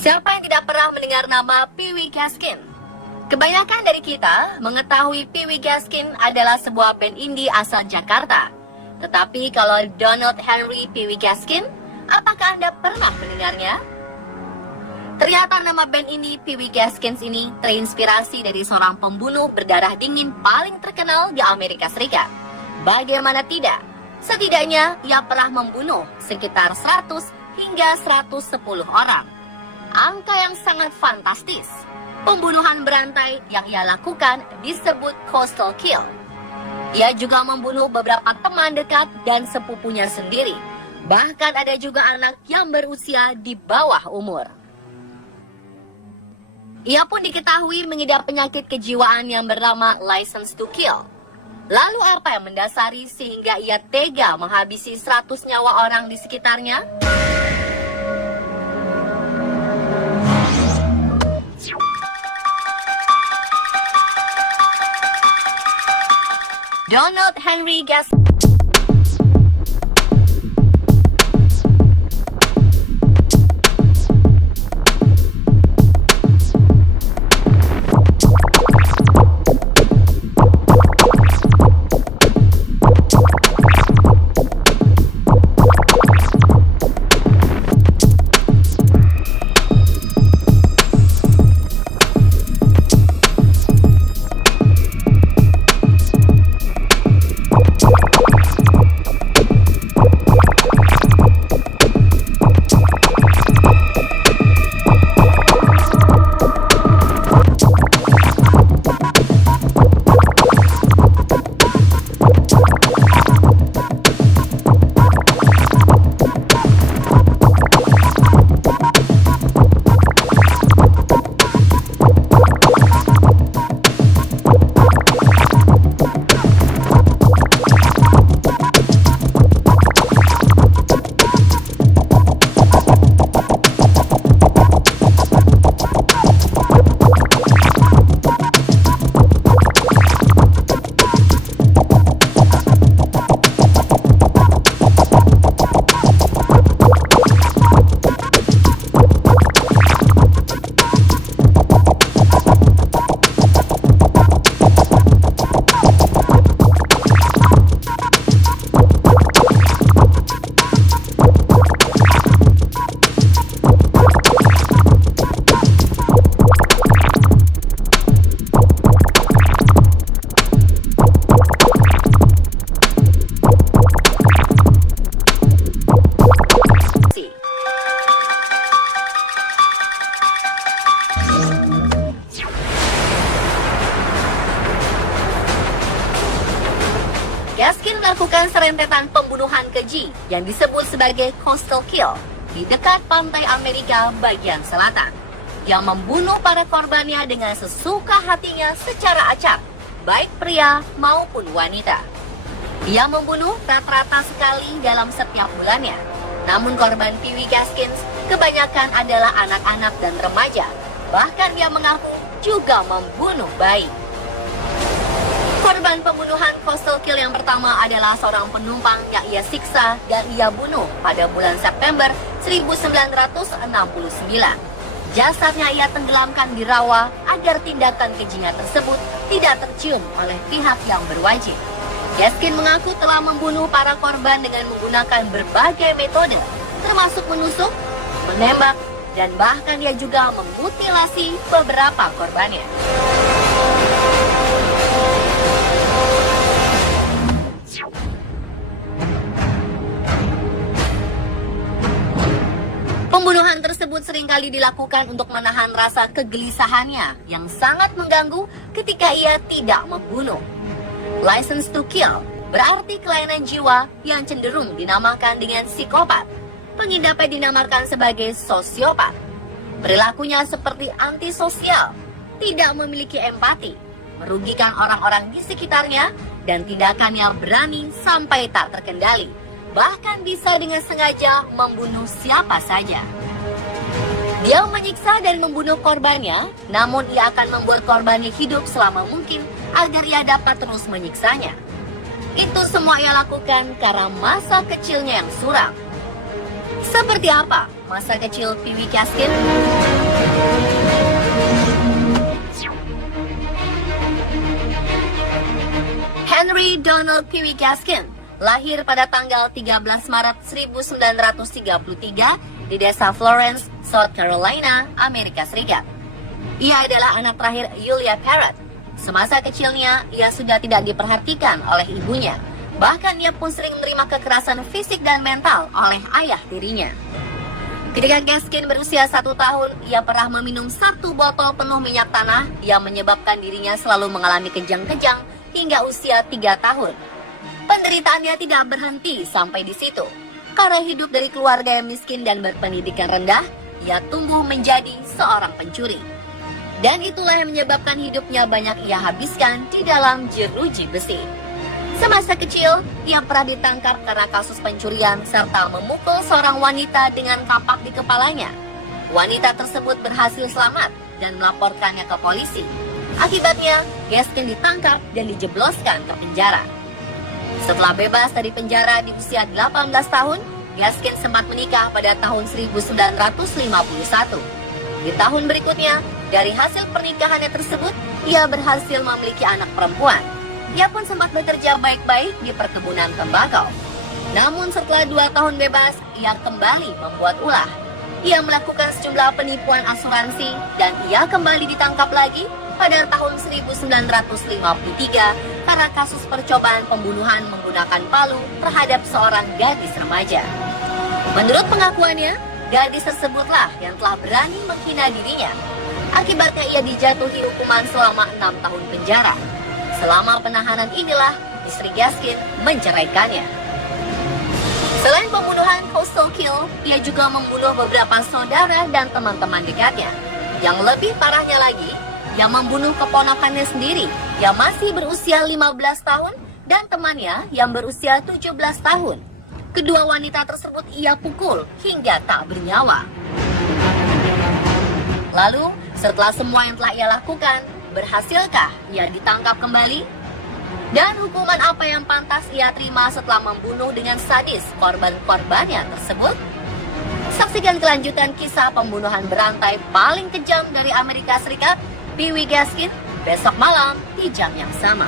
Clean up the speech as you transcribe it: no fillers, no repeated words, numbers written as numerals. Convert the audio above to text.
Siapa yang tidak pernah mendengar nama Pee Wee Gaskin? Kebanyakan dari kita mengetahui Pee Wee Gaskin adalah sebuah band indie asal Jakarta. Tetapi kalau Donald Henry Pee Wee Gaskin, apakah Anda pernah mendengarnya? Ternyata nama band indie Pee Wee Gaskins ini terinspirasi dari seorang pembunuh berdarah dingin paling terkenal di Amerika Serikat. Bagaimana tidak? Setidaknya ia pernah membunuh sekitar 100 hingga 110 orang. Angka yang sangat fantastis. Pembunuhan berantai yang ia lakukan disebut coastal kill. Ia juga membunuh beberapa teman dekat dan sepupunya sendiri. Bahkan ada juga anak yang berusia di bawah umur. Ia pun diketahui mengidap penyakit kejiwaan yang bernama License to Kill. Lalu apa yang mendasari sehingga ia tega menghabisi 100 nyawa orang di sekitarnya? Donald Henry Gaskin. Gaskin melakukan serentetan pembunuhan keji yang disebut sebagai coastal kill di dekat pantai Amerika bagian selatan. Yang membunuh para korbannya dengan sesuka hatinya secara acak, baik pria maupun wanita. Ia membunuh rata-rata sekali dalam setiap bulannya. Namun korban Pee Wee Gaskins kebanyakan adalah anak-anak dan remaja. Bahkan dia mengaku juga membunuh bayi. Korban pembunuhan coastal kill yang pertama adalah seorang penumpang yang ia siksa dan ia bunuh pada bulan September 1969. Jasadnya ia tenggelamkan di rawa agar tindakan kejinya tersebut tidak tercium oleh pihak yang berwajib. Gaskin mengaku telah membunuh para korban dengan menggunakan berbagai metode, termasuk menusuk, menembak, dan bahkan dia juga memutilasi beberapa korbannya. Pembunuhan tersebut seringkali dilakukan untuk menahan rasa kegelisahannya yang sangat mengganggu ketika ia tidak membunuh. License to Kill berarti kelainan jiwa yang cenderung dinamakan dengan psikopat. Pengidapnya dinamakan sebagai sosiopat. Perilakunya seperti antisosial, tidak memiliki empati, merugikan orang-orang di sekitarnya, dan tindakannya berani sampai tak terkendali. Bahkan bisa dengan sengaja membunuh siapa saja. Dia menyiksa dan membunuh korbannya, namun ia akan membuat korbannya hidup selama mungkin agar ia dapat terus menyiksanya. Itu semua ia lakukan karena masa kecilnya yang suram. Seperti apa masa kecil Pee Wee Gaskin? Henry Donald Pee Wee Gaskin lahir pada tanggal 13 Maret 1933 di desa Florence, South Carolina, Amerika Serikat. Ia adalah anak terakhir Julia Parrott. Semasa kecilnya, ia sudah tidak diperhatikan oleh ibunya. Bahkan ia pun sering menerima kekerasan fisik dan mental oleh ayah tirinya. Ketika Gaskin berusia 1 tahun, ia pernah meminum 1 botol penuh minyak tanah yang menyebabkan dirinya selalu mengalami kejang-kejang hingga usia 3 tahun. Penderitaannya tidak berhenti sampai di situ. Karena hidup dari keluarga yang miskin dan berpendidikan rendah, ia tumbuh menjadi seorang pencuri. Dan itulah yang menyebabkan hidupnya banyak ia habiskan di dalam jeruji besi. Semasa kecil, ia pernah ditangkap karena kasus pencurian serta memukul seorang wanita dengan kapak di kepalanya. Wanita tersebut berhasil selamat dan melaporkannya ke polisi. Akibatnya, Gaskin ditangkap dan dijebloskan ke penjara. Setelah bebas dari penjara di usia 18 tahun, Gaskin sempat menikah pada tahun 1951. Di tahun berikutnya, dari hasil pernikahannya tersebut, ia berhasil memiliki anak perempuan. Ia pun sempat bekerja baik-baik di perkebunan tembakau. Namun setelah 2 tahun bebas, ia kembali membuat ulah. Ia melakukan sejumlah penipuan asuransi dan ia kembali ditangkap lagi pada tahun 1953 karena kasus percobaan pembunuhan menggunakan palu terhadap seorang gadis remaja. Menurut pengakuannya, gadis tersebutlah yang telah berani menghina dirinya. Akibatnya ia dijatuhi hukuman selama 6 tahun penjara. Selama penahanan inilah istri Gaskin menceraikannya. Selain pembunuhan coastal kill, ia juga membunuh beberapa saudara dan teman-teman dekatnya. Yang lebih parahnya lagi, ia membunuh keponakannya sendiri yang masih berusia 15 tahun dan temannya yang berusia 17 tahun. Kedua wanita tersebut ia pukul hingga tak bernyawa. Lalu, setelah semua yang telah ia lakukan, berhasilkah ia ditangkap kembali? Dan hukuman apa yang pantas ia terima setelah membunuh dengan sadis korban-korbannya tersebut? Saksikan kelanjutan kisah pembunuhan berantai paling kejam dari Amerika Serikat, Pee Wee Gaskin, besok malam di jam yang sama.